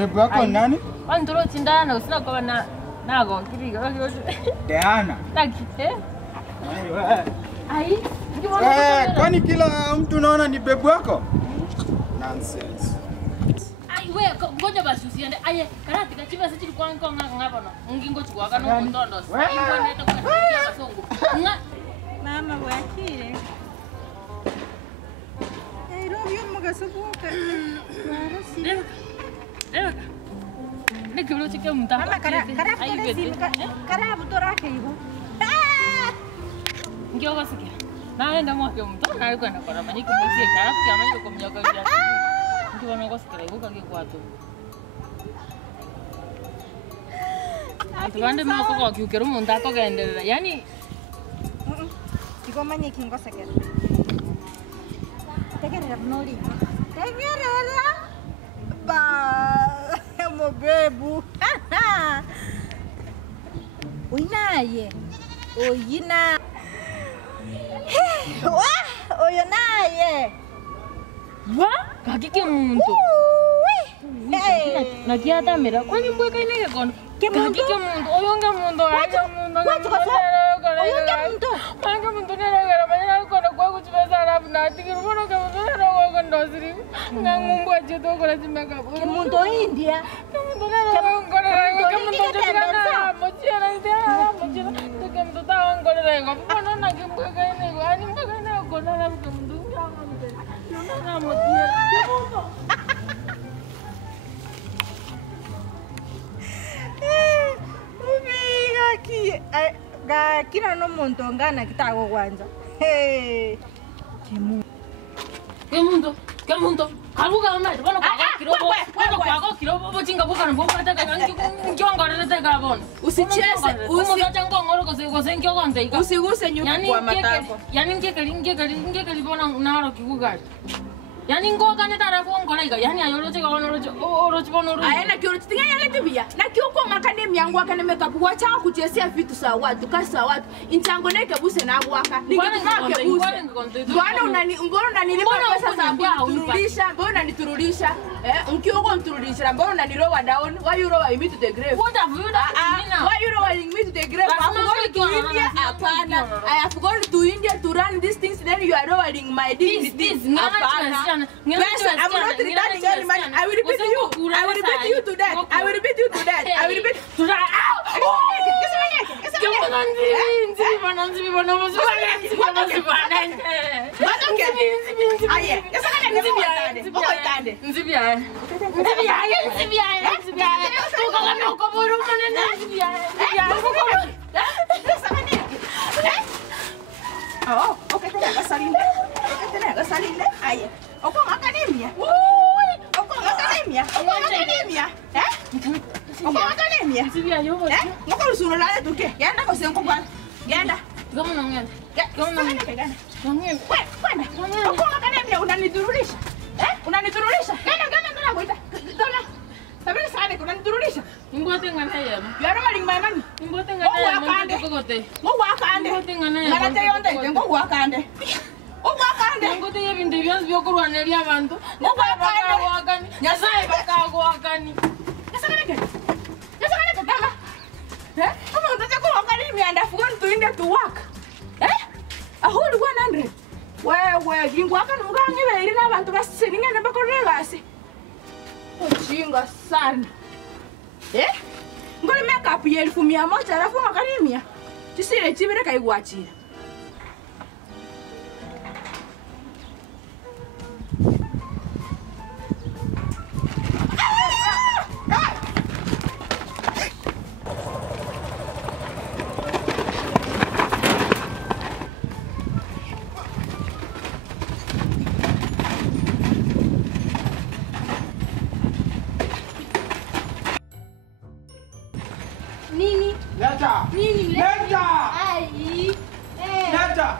Bebu yako nani? Wanduro chindana usina kwa nago kiriga Diana. Taki Ai, kwani kila mtu unaona ni bebu yako? Nonsense. Ai wewe ngoja basi usiende. Aye, karati kachiva sisi kwa ngapa no. Ngingo chukua kana ndondo. Ingo nenda kwa kasongo. Mama wakile. Robiyo magasubuka. Warasi. Nekilo chike mta. Mama karabu torake hivo. Ngio basikia. Naenda mwake mta na alikuwa anakora manyiki mwisi karafu ya manyiki kwa mnyoka vya. Ngio wana kosikira ibuka kikwatu. Tubande mako kwa kiukero munda to genderera. Yani Iko manyiki ngosekera. Tegerera noli. Tegerera. Ba mo bebu. Uinaye. Oyina. Wah, oyo naye. wa kakike muntu. Hey. Nakiata mira kwani mbweka inege kono. Kakike muntu oyonga muntu aja muntu. Oyonga muntu. Manga muntu nera manya kono kwa kuchibeza alafu na atikiru kono ka muntu nera kwa ndosiri. Ngangumbu aje to kola chimaka. Muntu India. Muntu nera kono ka muntu chibana mochira ndia mochira. Tuke muntu ta ngole rengo. Kono na kimbweka inege ani mbweka inege kono la muntu ngama muntu. Nona mochira. Kina no muntu ngana kitago kwanza. Hey. Kemuntu. Kaluga ona bana kwa kirobo. Kwa kirobo bochinga bukana bokata kangi ngongora teka bona. Usicheze. Usiacha ngongoro ko senkyo konte ika. Usiguse nyuki kwa matako. Yani ngeke bona naro kigugari. Yani ngoga ne tarafu ngora ika. Yani ayoroche ka oroche bona oroche. Aena kioro tinga yale tibia. Na kiuko makane myangu akane makeup wacha kuchesia vitu za watu, kasi za watu. Inchango neke buse na bwaka. Nikitaka buse. Bwana unanilipa pesa za kuturudisha. Mbona unaniturudisha? Mkioko nturudisha. Mbona unanirowa down? Why you rowa me to the grave? What have you done? Why you rowing me to the grave? I'm going to India. Apana. I have gone to India to run these things. Then you are rowing my this. Apana. Person, I'm not returning any money. I will repeat you. I will repeat you to that. I will repeat you to that. I will repeat to that. Oh, okay, tenaga salinde. Aye. Oko academia. Oko academia. Oko academia. Sibia yo. Ngoko lusuru la tuke. Yanda ko senko bwana. Yanda. Gomo nongenda. Gomo nongenda. Kwenda. Oko academia unaniturulisha. Unaniturulisha. Gana kuita. Dona. Sabini sana unaniturulisha. Imbote ngana yema. You are rolling my money. Imbote ngana yema. Kokote. Ngo wakande. Imbote ngana yema. Ngana tayonde ngo wakande. Wakande. Ngote yebinde byanze byokurwanira abantu. Wakande. Nyasaye bakagwakani. Yasakane tama. Kama unataka kuangalia mianda fugani tuende to work. A whole 100. Wewe ngingwaka nukangibe iri nabantu basiningene bakorelasi. Ujinga sana. Ngole makeup ya 1100 alafu makarimia. Chisire chibere kaigwachira. Nini? Leta. Nini? Leta. Ai. Leta.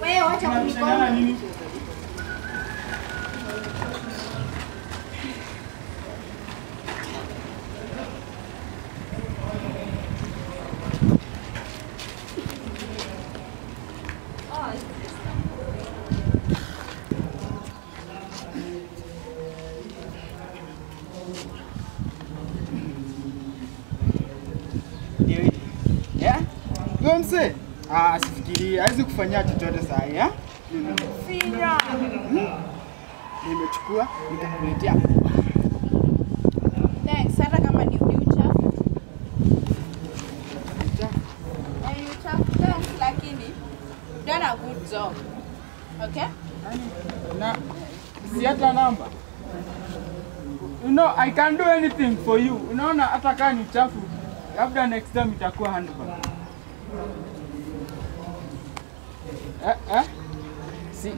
Wewe acha Unabishana nini? huyo mse? Sifikiri hawezi kufanyia chochote saa hii, ha? Finya. Nimechukua nikakuletea. Thanks, hata kama ni uchafu. Thanks, lakini you've done a good job. Okay? Na si hata namba. You know, I can do anything for you. Unaona hata kama ni chafu, labda next time itakuwa handball. Si.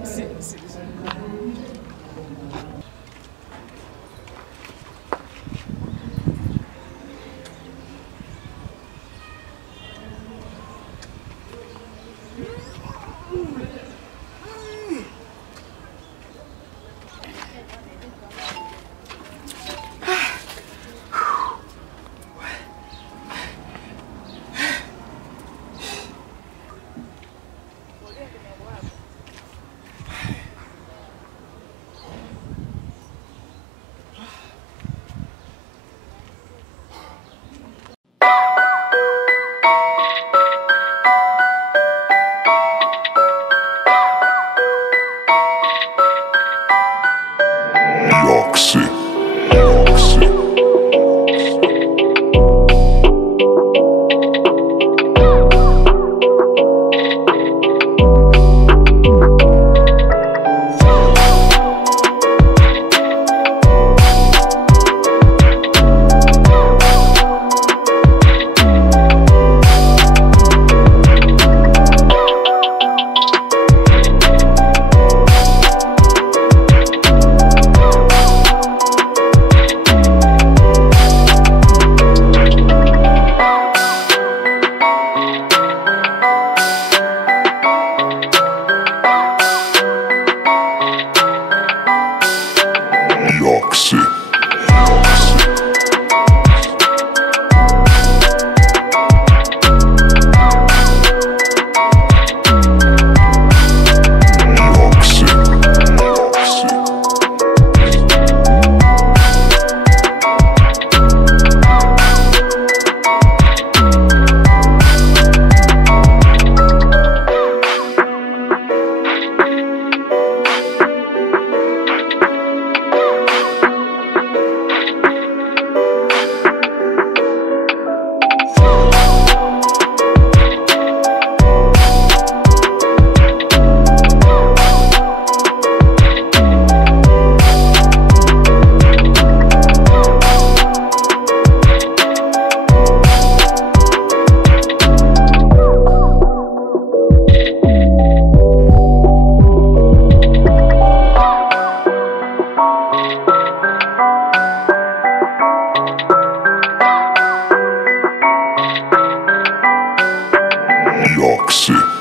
Yoxi.